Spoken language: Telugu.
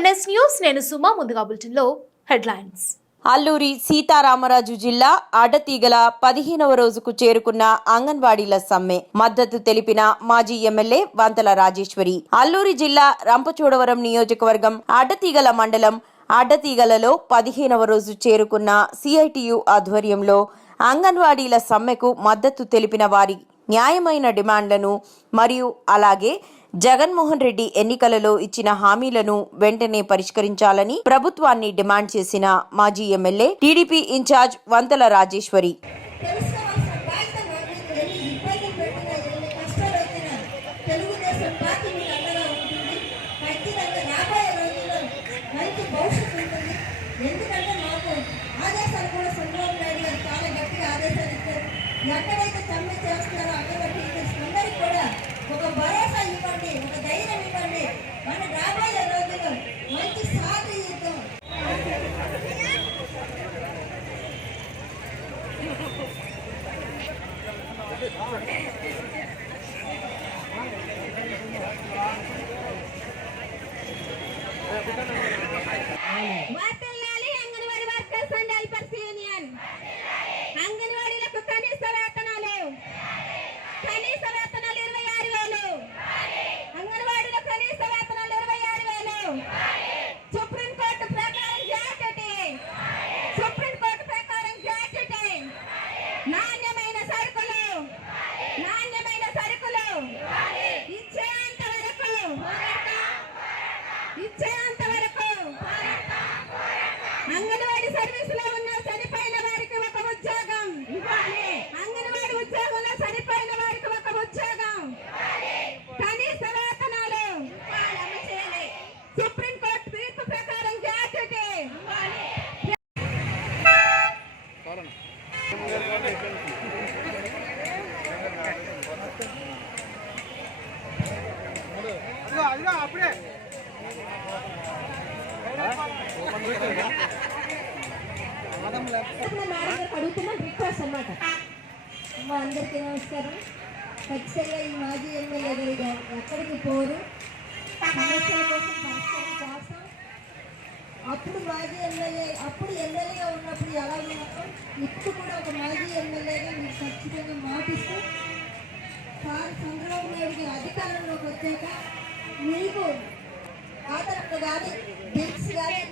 ఎన్ఎస్ న్యూస్ నేను సుమా ముందుగా బులెటిన్లో హెడ్లైన్స్. అల్లూరి సీతారామరాజు జిల్లా అడ్డతీగల పదిహేనవ రోజుకు చేరుకున్న అంగన్వాడీల సమ్మె మద్దతు తెలిపిన మాజీ ఎమ్మెల్యే వంతల రాజేశ్వరి. అల్లూరి జిల్లా రంపచోడవరం నియోజకవర్గం అడ్డతీగల మండలం అడ్డతీగలలో పదిహేనవ రోజు చేరుకున్న సిఐటియు ఆధ్వర్యంలో అంగన్వాడీల సమ్మెకు మద్దతు తెలిపిన వారి న్యాయమైన డిమాండ్లను మరియు అలాగే జగన్మోహన్ రెడ్డి ఎన్నికలలో ఇచ్చిన హామీలను వెంటనే పరిష్కరించాలని ప్రభుత్వాన్ని డిమాండ్ చేసిన మాజీ MLA TDP incharge Vanthala Rajeshwari. ఎక్కడైతే బాధ్యత మాకు అక్కడ Yeah. అంగన్వాడీ సర్వీస్లో ఉన్న చనిపోయిన వారికి ఒక ఉద్యోగం. అంగన్వాడీ ఉద్యోగంలో చనిపోయిన వారికి ఒక ఉద్యోగం. కనీస వేతనాలు. సుప్రీం కోర్టు తీర్పు ప్రకారం గ్రాట్యుటీ అడుగుతున్న రిక్వెస్ట్ అన్నమాట. మా అందరికీ నమస్కారం. ఖచ్చితంగా ఈ మాజీ ఎమ్మెల్యే గారు ఎక్కడికి పోరు. సమస్యల కోసం పరిష్కారం కోసం అప్పుడు మాజీ ఎమ్మెల్యే అప్పుడు ఎమ్మెల్యేగా ఉన్నప్పుడు ఎలా ఉన్నాం ఇప్పుడు కూడా ఒక మాజీ ఎమ్మెల్యేగా మీరు ఖచ్చితంగా మాటిస్తూ సార్ చంద్రబాబు నాయుడు గారు అధికారంలోకి వచ్చాక మీకు ఆదరణ కానీ బిల్స్ కానీ